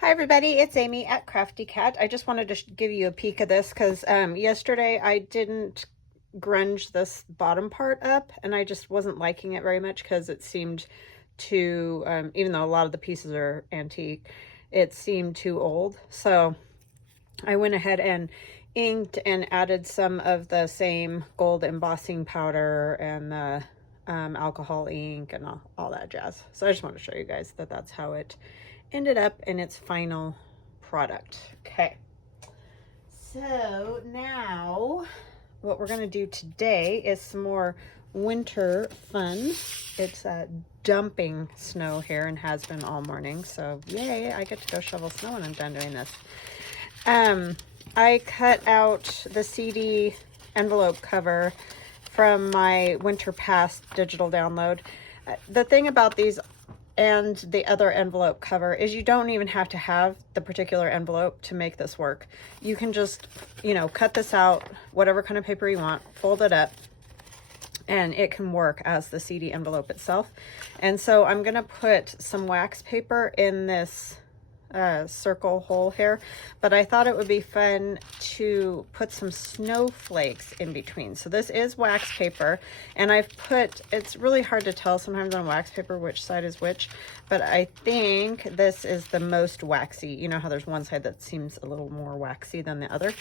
Hi everybody, it's Amy at Crafty Cat. I just wanted to give you a peek of this because yesterday I didn't grunge this bottom part up and I just wasn't liking it very much because it seemed too, even though a lot of the pieces are antique, it seemed too old. So I went ahead and inked and added some of the same gold embossing powder and the alcohol ink and all that jazz. So I just want to show you guys that that's how it ended up in its final product. Okay, so now what we're going to do today is some more winter fun. It's dumping snow here and has been all morning, so yay, I get to go shovel snow when I'm done doing this. I cut out the CD envelope cover from my Winter Past digital download. The thing about these and the other envelope cover is you don't even have to have the particular envelope to make this work. You can just, cut this out, whatever kind of paper you want, fold it up, and it can work as the CD envelope itself. And so I'm gonna put some wax paper in this circle hole here, but I thought it would be fun to put some snowflakes in between. So this is wax paper, and it's really hard to tell sometimes on wax paper which side is which, but I think this is the most waxy. You know how there's one side that seems a little more waxy than the other.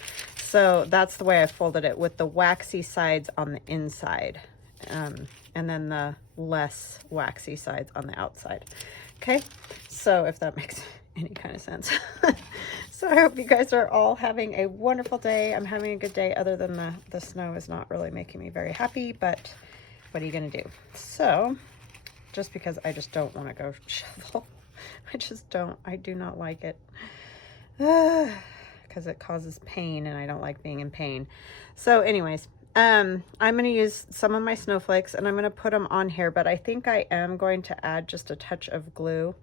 So that's the way I folded it, with the waxy sides on the inside, and then the less waxy sides on the outside. Okay, so if that makes any kind of sense. So I hope you guys are all having a wonderful day. I'm having a good day, other than the snow is not really making me very happy, but what are you gonna do? So just because I just don't want to go shovel. I do not like it because it causes pain and I don't like being in pain. So anyways, I'm going to use some of my snowflakes and I'm going to put them on here, but I think I am going to add just a touch of glue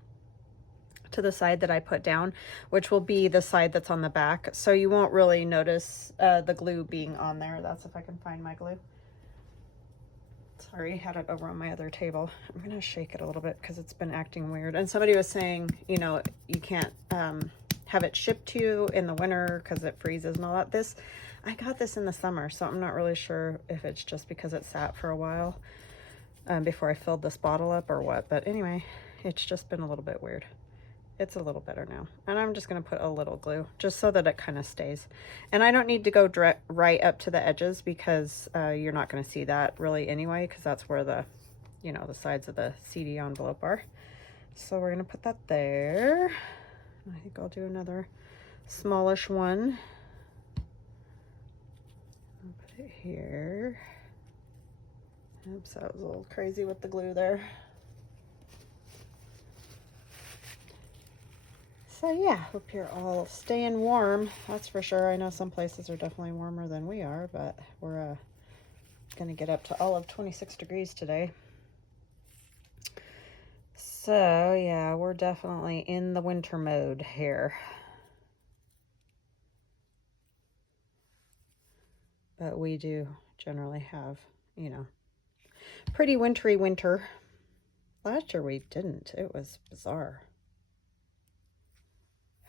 to the side that I put down, which will be the side that's on the back. So you won't really notice the glue being on there. That's if I can find my glue. Sorry, I had it over on my other table. I'm gonna shake it a little bit because it's been acting weird. And somebody was saying, you can't have it shipped to you in the winter because it freezes and all that. I got this in the summer, so I'm not really sure if it's just because it sat for a while before I filled this bottle up or what. But anyway, it's just been a little bit weird. It's a little better now. And I'm just going to put a little glue just so that it kind of stays. And I don't need to go right up to the edges because you're not going to see that really anyway, because that's where the sides of the CD envelope are. So we're going to put that there. I think I'll do another smallish one. I'll put it here. Oops, that was a little crazy with the glue there. So yeah, hope you're all staying warm, that's for sure. I know some places are definitely warmer than we are, but we're gonna get up to all of 26 degrees today. So yeah, we're definitely in the winter mode here. But we do generally have, pretty wintry winter. Last year we didn't. It was bizarre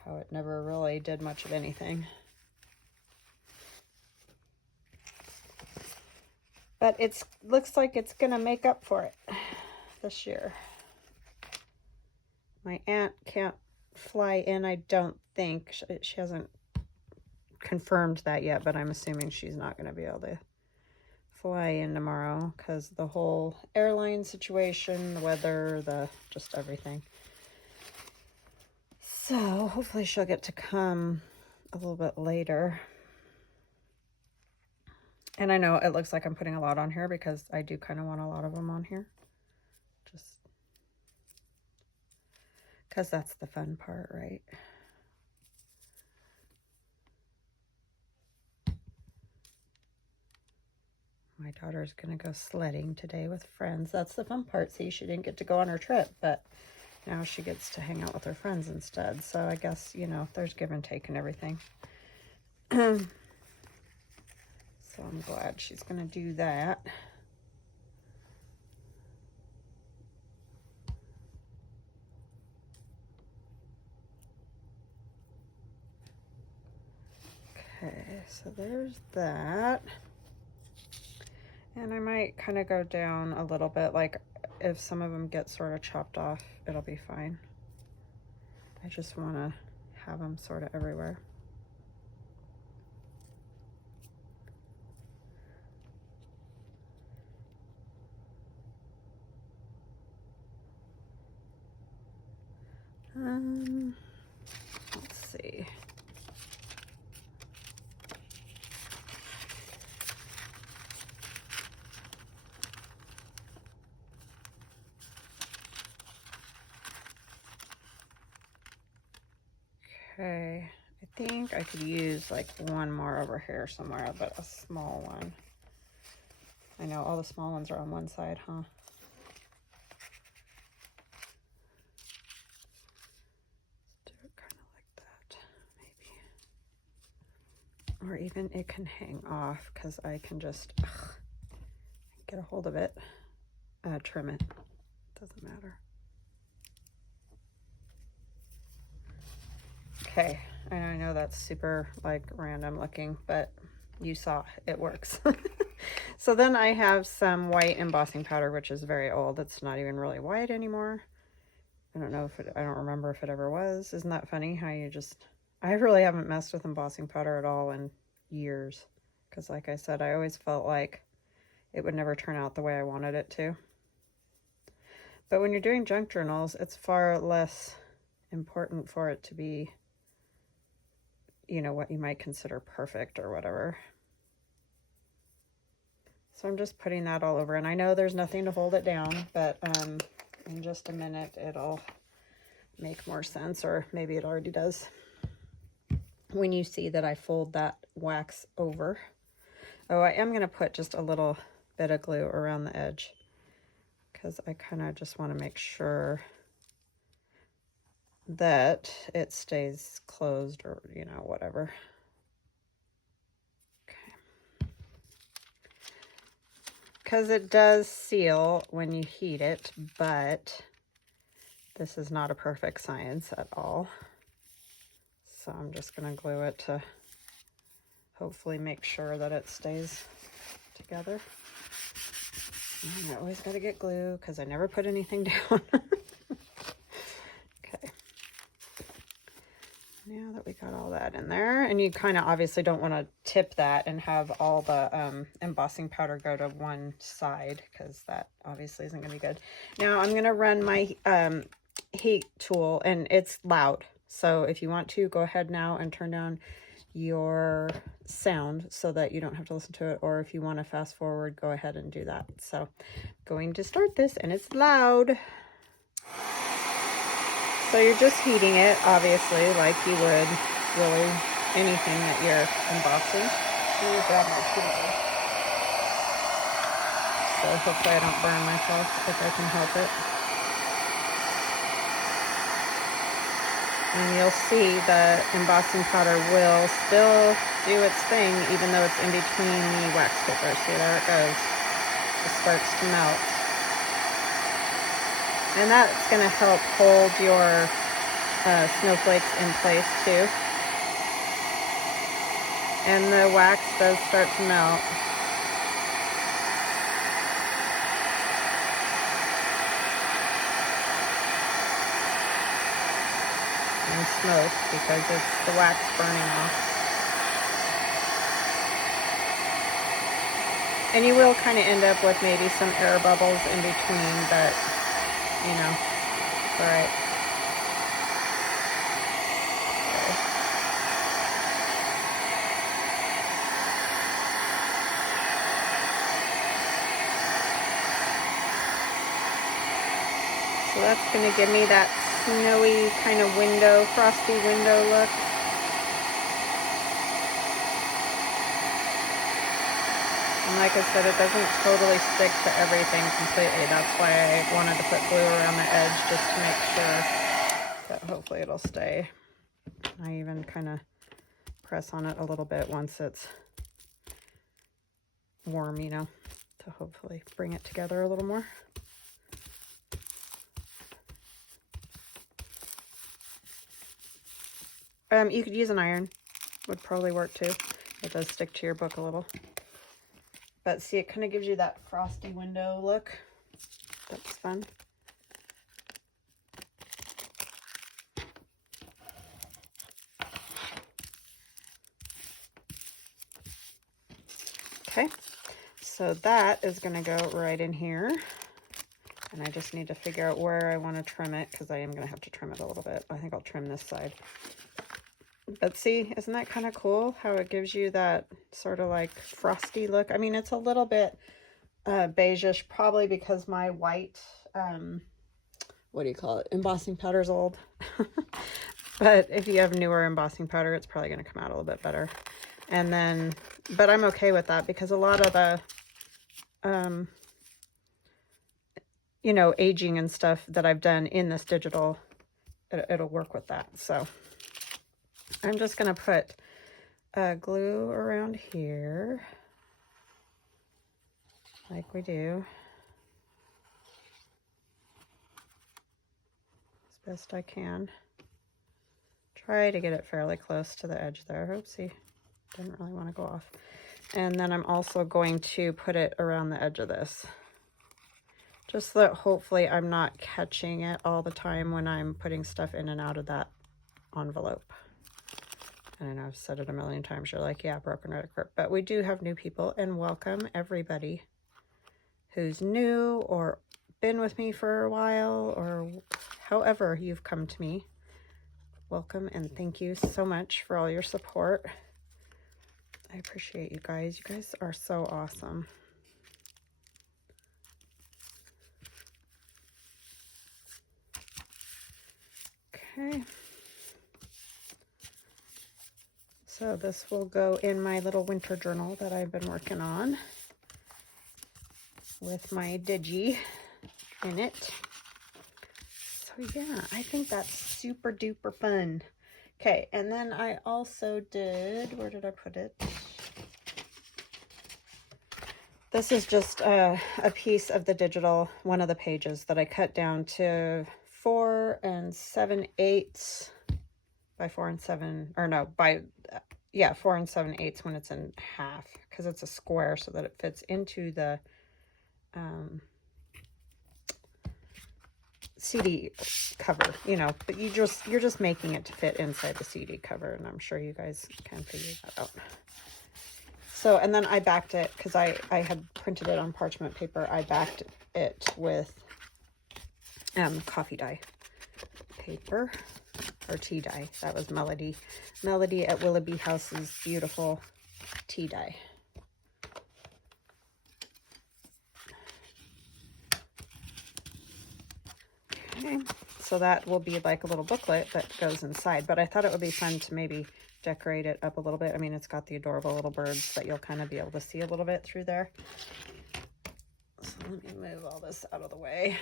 how it never really did much of anything. But looks like it's gonna make up for it this year. My aunt can't fly in, I don't think. She hasn't confirmed that yet, but I'm assuming she's not gonna be able to fly in tomorrow because the whole airline situation, the weather, just everything. So hopefully she'll get to come a little bit later. And I know it looks like I'm putting a lot on here because I do kind of want a lot of them on here. Just because that's the fun part, right? My daughter's going to go sledding today with friends. That's the fun part. See, she didn't get to go on her trip, but now she gets to hang out with her friends instead. So I guess, there's give and take and everything. So I'm glad she's going to do that. Okay, so there's that. And I might kind of go down a little bit, like if some of them get sort of chopped off, it'll be fine. I just want to have them sort of everywhere. Let's see. Okay, I think I could use like one more over here somewhere, but a small one. I know all the small ones are on one side, huh? Do it kind of like that, maybe. Or even it can hang off because I can just get a hold of it, trim it. Doesn't matter. Okay, and I know that's super like random looking, but you saw it works. So then I have some white embossing powder, which is very old. It's not even really white anymore. I don't know if it, I don't remember if it ever was. Isn't that funny how you just, I really haven't messed with embossing powder at all in years. Because like I said, I always felt like it would never turn out the way I wanted it to. But when you're doing junk journals, it's far less important for it to be, you know, what you might consider perfect or whatever. So I'm just putting that all over, and I know there's nothing to hold it down, but in just a minute it'll make more sense, or maybe it already does when you see that I fold that wax over. Oh, I am going to put just a little bit of glue around the edge because I kind of just want to make sure that it stays closed, or, you know, whatever. Because it does seal when you heat it, but this is not a perfect science at all. So I'm just going to glue it to hopefully make sure that it stays together. And I always got to get glue because I never put anything down. Okay. Now that we got all that in there, and you kind of obviously don't want to tip that and have all the embossing powder go to one side, because that obviously isn't going to be good. Now I'm going to run my heat tool, and it's loud. So if you want to, go ahead now and turn down your sound so that you don't have to listen to it, or if you want to fast forward, go ahead and do that. So going to start this, and it's loud. So you're just heating it, obviously, like you would really anything that you're embossing. Let me grab my tweezer. So hopefully I don't burn myself if I can help it. And you'll see the embossing powder will still do its thing, even though it's in between the wax paper. See, there it goes. It starts to melt. And that's going to help hold your snowflakes in place too. And the wax does start to melt. And smoke, because it's the wax burning off. And you will kind of end up with maybe some air bubbles in between, but you know, it's all right. Okay. So that's going to give me that snowy kind of window, frosty window look. And like I said, it doesn't totally stick to everything completely. That's why I wanted to put glue around the edge, just to make sure that hopefully it'll stay. I even kind of press on it a little bit once it's warm, you know, to hopefully bring it together a little more. You could use an iron, would probably work too. It does stick to your book a little. But see, it kind of gives you that frosty window look. That's fun. Okay, so that is going to go right in here. And I just need to figure out where I want to trim it, because I am going to have to trim it a little bit. I think I'll trim this side. But see, isn't that kind of cool how it gives you that sort of like frosty look? I mean, it's a little bit beigeish, probably because my white, what do you call it? Embossing powder is old. But if you have newer embossing powder, it's probably going to come out a little bit better. And then, but I'm okay with that, because a lot of the, you know, aging and stuff that I've done in this digital, it'll work with that. So I'm just going to put glue around here, like we do, as best I can. Try to get it fairly close to the edge there. Oopsie, didn't really want to go off. And then I'm also going to put it around the edge of this, just so that hopefully I'm not catching it all the time when I'm putting stuff in and out of that envelope. And I know I've said it a million times, you're like, yeah, broken record. But we do have new people, and welcome everybody who's new or been with me for a while, or however you've come to me. Welcome, and thank you so much for all your support. I appreciate you guys. You guys are so awesome. Okay. So this will go in my little winter journal that I've been working on with my digi in it. So yeah, I think that's super duper fun. Okay, and then I also did, where did I put it? This is just a piece of the digital, one of the pages that I cut down to 4 7/8 by 4 7, or no, by, yeah, 4 7/8 when it's in half, because it's a square so that it fits into the CD cover, you know, but you're just making it to fit inside the CD cover, and I'm sure you guys can figure that out. So, and then I backed it, because I had printed it on parchment paper. I backed it with coffee dye paper, or tea dye. That was Melody at Willoughby House's beautiful tea dye. Okay, so that will be like a little booklet that goes inside, but I thought it would be fun to maybe decorate it up a little bit. I mean, it's got the adorable little birds that you'll kind of be able to see a little bit through there. So let me move all this out of the way.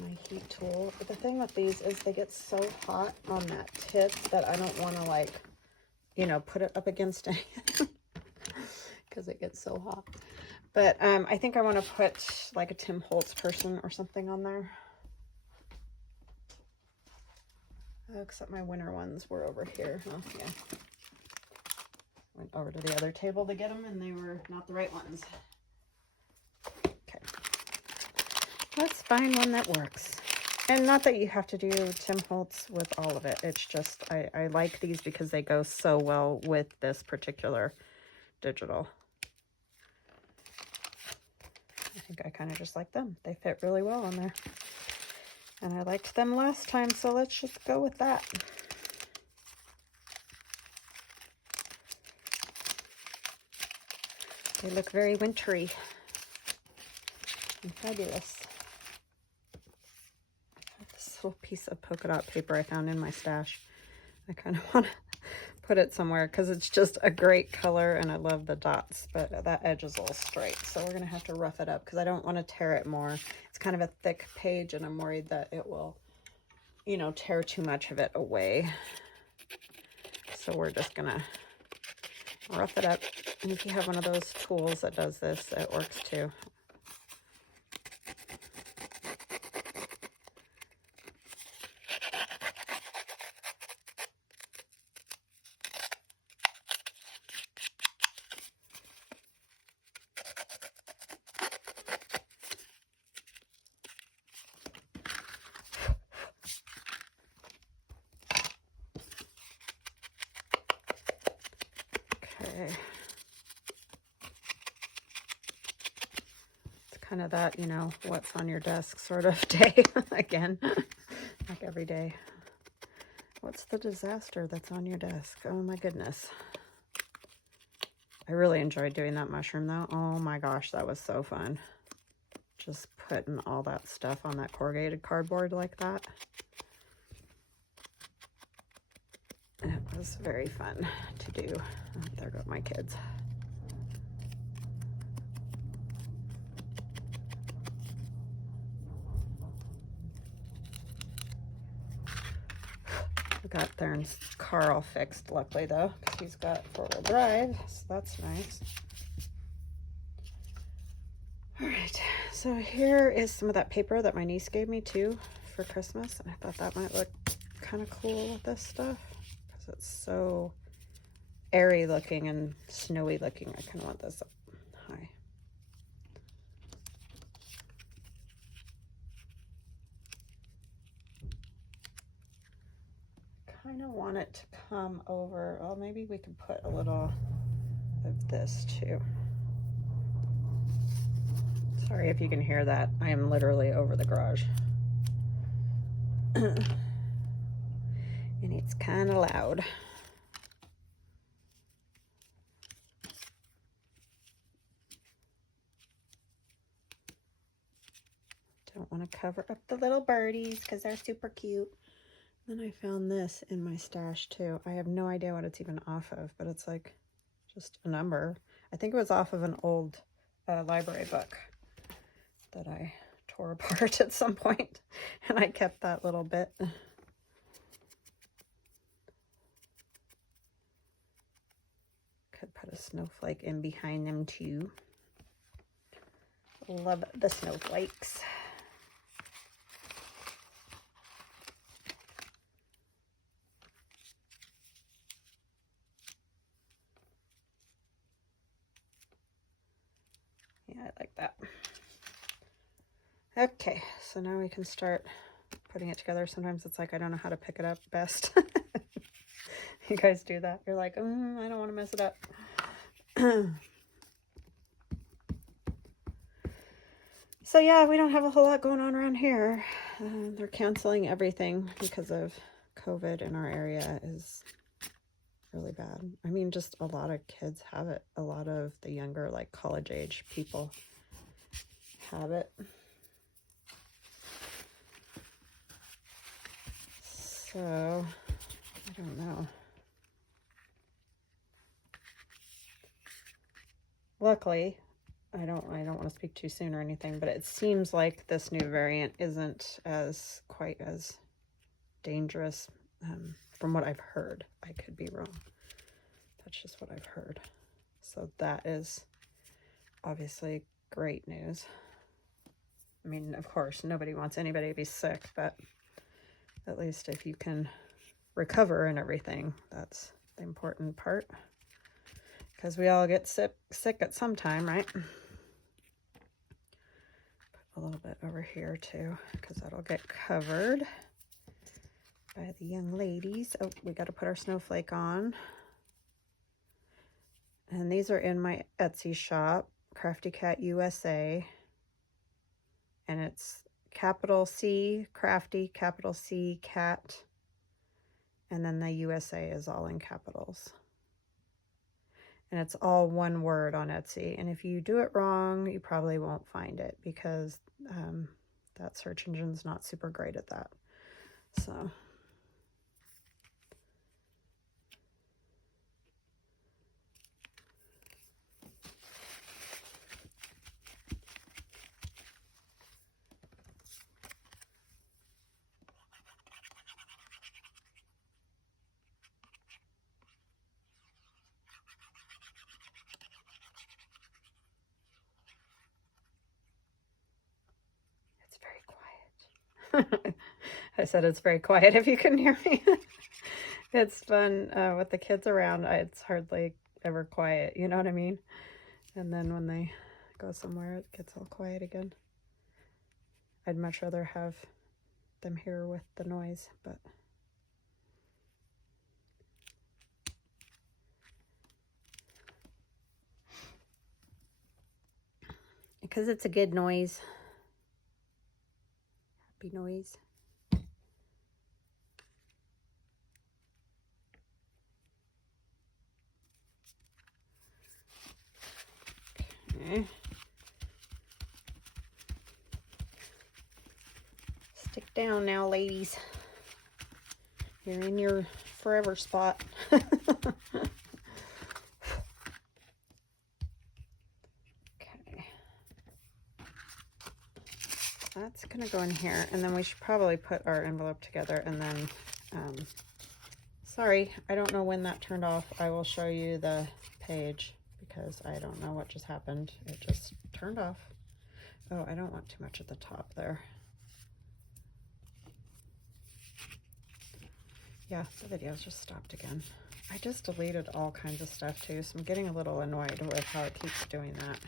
My heat tool. But the thing with these is they get so hot on that tip that I don't want to, like, you know, put it up against anything because it gets so hot. But I think I want to put like a Tim Holtz person or something on there. Except my winter ones were over here. Oh, yeah. Went over to the other table to get them, and they were not the right ones. Okay. Let's find one that works. And not that you have to do Tim Holtz with all of it. It's just, I like these because they go so well with this particular digital. I think I kind of just like them. They fit really well on there. And I liked them last time, so let's just go with that. They look very wintry and fabulous. This little piece of polka dot paper I found in my stash. I kind of want to put it somewhere because it's just a great color and I love the dots, but that edge is all straight. So we're going to have to rough it up because I don't want to tear it more. It's kind of a thick page and I'm worried that it will, you know, tear too much of it away. So we're just going to rough it up. And if you have one of those tools that does this, it works too. Okay. It's kind of that, you know, what's on your desk sort of day again, like every day. What's the disaster that's on your desk? Oh my goodness. I really enjoyed doing that mushroom though. Oh my gosh, that was so fun. Just putting all that stuff on that corrugated cardboard like that. It was very fun to do. Oh, there go my kids. I got Theron's car all fixed, luckily though, because he's got four-wheel drive, so that's nice. All right, so here is some of that paper that my niece gave me too for Christmas, and I thought that might look kind of cool with this stuff because it's so airy looking and snowy looking. I kind of want this up high. Kind of want it to come over. Well, maybe we can put a little of this too. Sorry if you can hear that. I am literally over the garage. And it's kind of loud. Don't want to cover up the little birdies because they're super cute. Then I found this in my stash too. I have no idea what it's even off of, but it's like just a number. I think it was off of an old library book that I tore apart at some point, and I kept that little bit. Could put a snowflake in behind them too. Love the snowflakes. Yeah, I like that. Okay, so now we can start putting it together. Sometimes it's like I don't know how to pick it up best. You guys do that? You're like, I don't want to mess it up. So yeah, we don't have a whole lot going on around here. They're canceling everything because of COVID in our area is really bad. I mean, just a lot of kids have it. A lot of the younger, like college age people have it. So, I don't know. Luckily, I don't want to speak too soon or anything, but it seems like this new variant isn't as quite as dangerous from what I've heard. I could be wrong. That's just what I've heard. So that is obviously great news. I mean, of course, nobody wants anybody to be sick, but at least if you can recover and everything, that's the important part. Because we all get sick at some time, right? Put a little bit over here too, because that'll get covered by the young ladies. Oh, we got to put our snowflake on. And these are in my Etsy shop, CraftyCatUSA. And it's capital C, Crafty, capital C, Cat. And then the USA is all in capitals. And it's all one word on Etsy. And if you do it wrong, you probably won't find it because that search engine's not super great at that. So. I said it's very quiet if you couldn't hear me. It's fun with the kids around. It's hardly ever quiet, you know what I mean? And then when they go somewhere, it gets all quiet again. I'd much rather have them here with the noise, but because it's a good noise. Happy noise. Okay. Stick down now, ladies. You're in your forever spot. Okay. That's gonna go in here, and then we should probably put our envelope together, and then, sorry, I don't know when that turned off. I will show you the page because I don't know what just happened. It just turned off. Oh, I don't want too much at the top there. Yeah, the video's just stopped again. I just deleted all kinds of stuff too, so I'm getting a little annoyed with how it keeps doing that.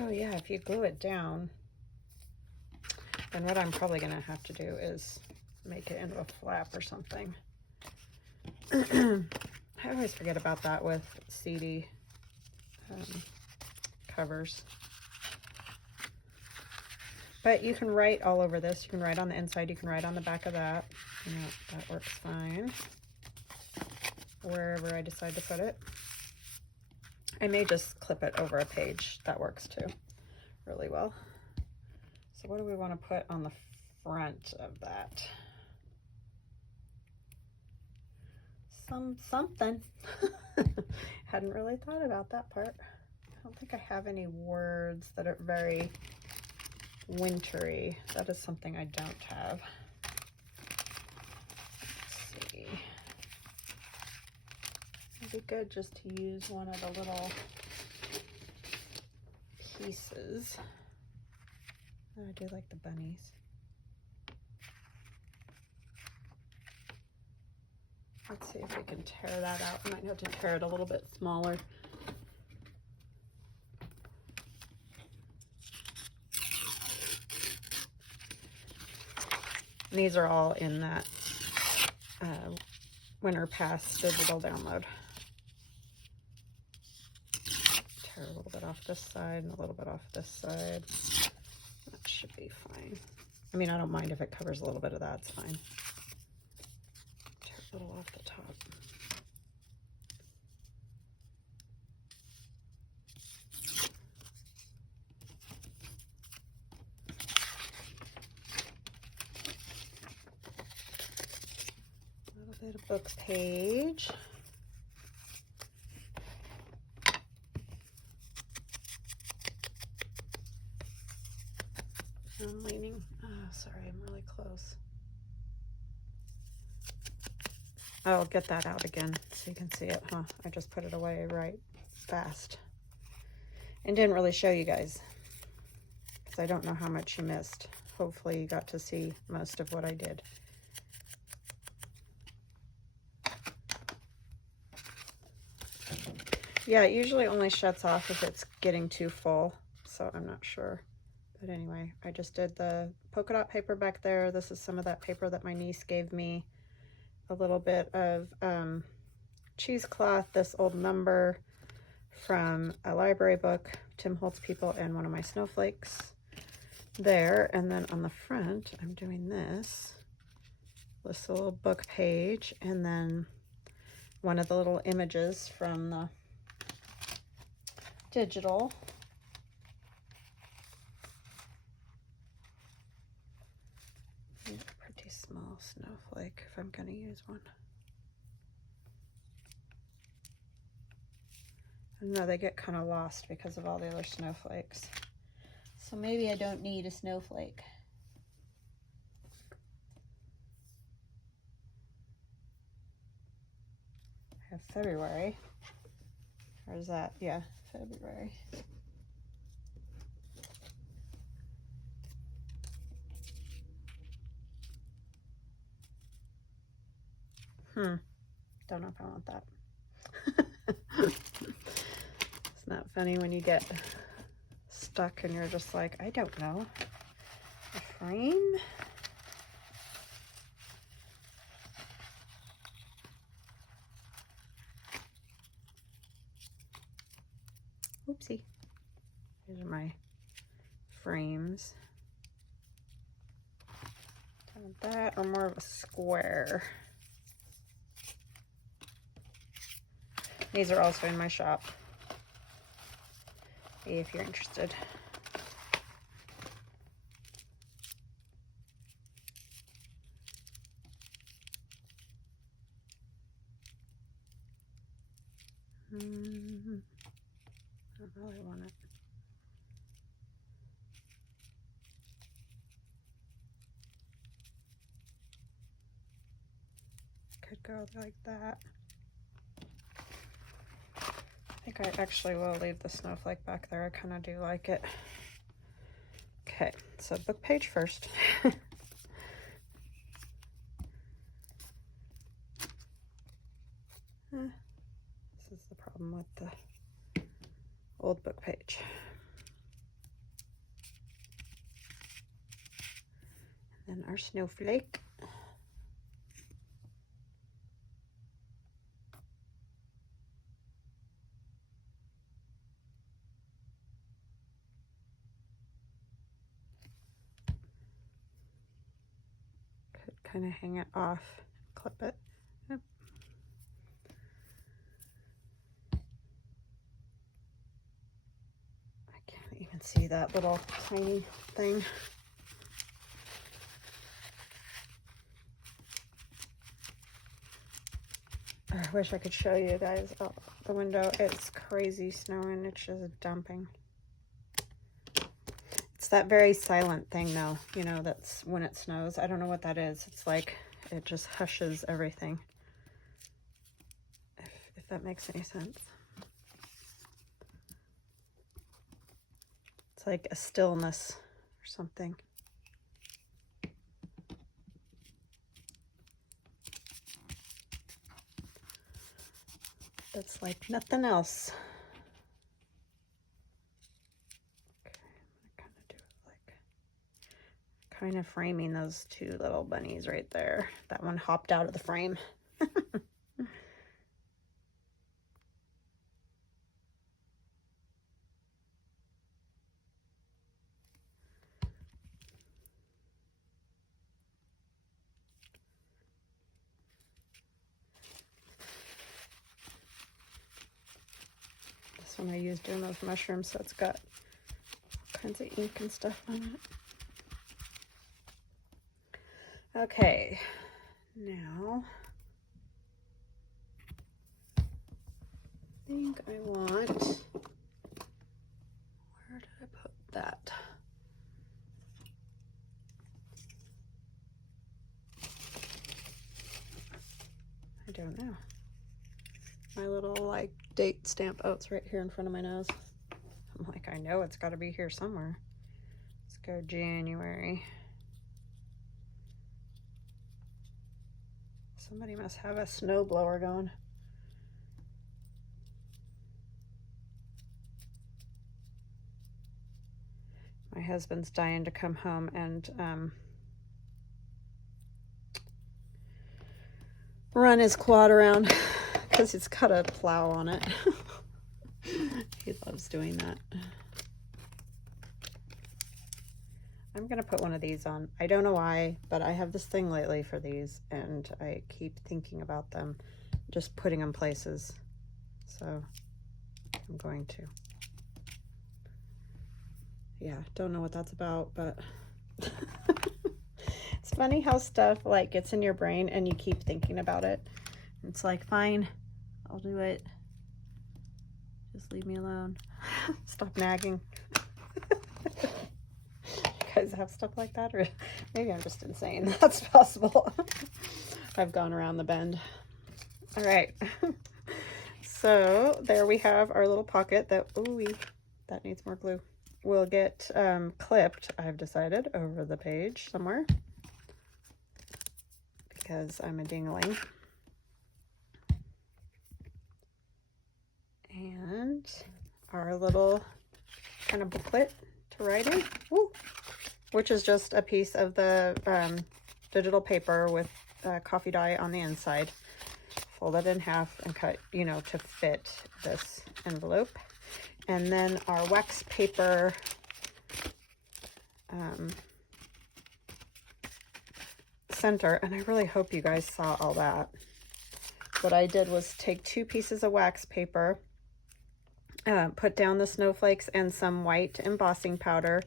Oh yeah, if you glue it down, then what I'm probably gonna have to do is make it into a flap or something. I always forget about that with CD covers. But you can write all over this. You can write on the inside. You can write on the back of that. You know, that works fine. Wherever I decide to put it. I may just clip it over a page. That works too really well. So what do we want to put on the front of that? Something. Hadn't really thought about that part. I don't think I have any words that are very wintry. That is something I don't have. Let's see. It'd be good just to use one of the little pieces. Oh, I do like the bunnies. Let's see if we can tear that out. I might have to tear it a little bit smaller. And these are all in that Winter Pass digital download. Tear a little bit off this side and a little bit off this side. That should be fine. I mean, I don't mind if it covers a little bit of that, it's fine. Tear a little off the top. A little bit of book page. I'm leaning. Oh, sorry, I'm really close. I'll get that out again so you can see it, huh? I just put it away right fast. And didn't really show you guys because I don't know how much you missed. Hopefully you got to see most of what I did. Yeah, it usually only shuts off if it's getting too full, so I'm not sure. But anyway, I just did the polka dot paper back there. This is some of that paper that my niece gave me. A little bit of cheesecloth, this old number from a library book, Tim Holtz People, and one of my snowflakes there. And then on the front, I'm doing this little book page, and then one of the little images from the digital. Pretty small snowflake if I'm going to use one. I don't know, they get kind of lost because of all the other snowflakes. So maybe I don't need a snowflake. I have February. Or is that, yeah, February. Don't know if I want that. It's not funny when you get stuck and you're just like, I don't know. A frame? Oopsie. These are my frames. That or more of a square. These are also in my shop if you're interested. I don't really want it. Could go like that. I think I actually will leave the snowflake back there. I kind of do like it. Okay, so book page first. This is the problem with the old book page. And then our snowflake. Could kind of hang it off, clip it. Yep. I can't even see that little tiny thing. I wish I could show you guys out the window. It's crazy snowing. It's just dumping. It's that very silent thing though, you know, that's when it snows. I don't know what that is. It's like it just hushes everything. If that makes any sense. It's like a stillness or something. That's like nothing else. Okay, I'm gonna kind of do it like kind of framing those two little bunnies right there. That one hopped out of the frame. This one I used doing those mushrooms, so it's got all kinds of ink and stuff on it. Okay, now I think I want, where did I put that? I don't know. My little like date stamp, oh, it's right here in front of my nose. I'm like, I know it's got to be here somewhere. Let's go January. Somebody must have a snow blower going. My husband's dying to come home and run his quad around because it's got a plow on it. He loves doing that. I'm gonna put one of these on. I don't know why, but I have this thing lately for these and I keep thinking about them, just putting them places. So I'm going to. Yeah, don't know what that's about, but it's funny how stuff like gets in your brain and you keep thinking about it. It's like, fine, I'll do it. Just leave me alone. Stop nagging. You guys have stuff like that? Or maybe I'm just insane. That's possible. I've gone around the bend. All right. So there we have our little pocket that, ooh, that needs more glue. Will get clipped, I've decided, over the page somewhere because I'm a dingling. And our little kind of booklet to write in, woo, which is just a piece of the digital paper with coffee dye on the inside, folded in half and cut, you know, to fit this envelope. And then our wax paper center, and I really hope you guys saw all that. What I did was take 2 pieces of wax paper, put down the snowflakes and some white embossing powder,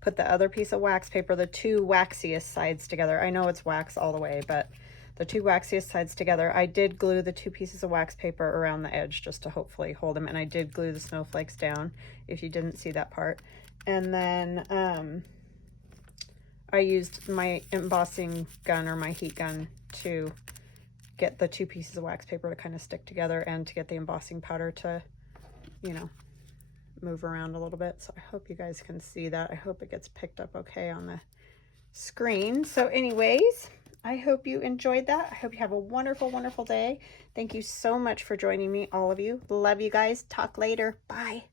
put the other piece of wax paper, the 2 waxiest sides together. I know it's wax all the way, but the 2 waxiest sides together. I did glue the 2 pieces of wax paper around the edge just to hopefully hold them, and I did glue the snowflakes down if you didn't see that part. And then I used my embossing gun or my heat gun to get the 2 pieces of wax paper to kind of stick together and to get the embossing powder to, you know, move around a little bit. So I hope you guys can see that. I hope it gets picked up okay on the screen. So anyways, I hope you enjoyed that. I hope you have a wonderful, wonderful day. Thank you so much for joining me, all of you. Love you guys. Talk later. Bye.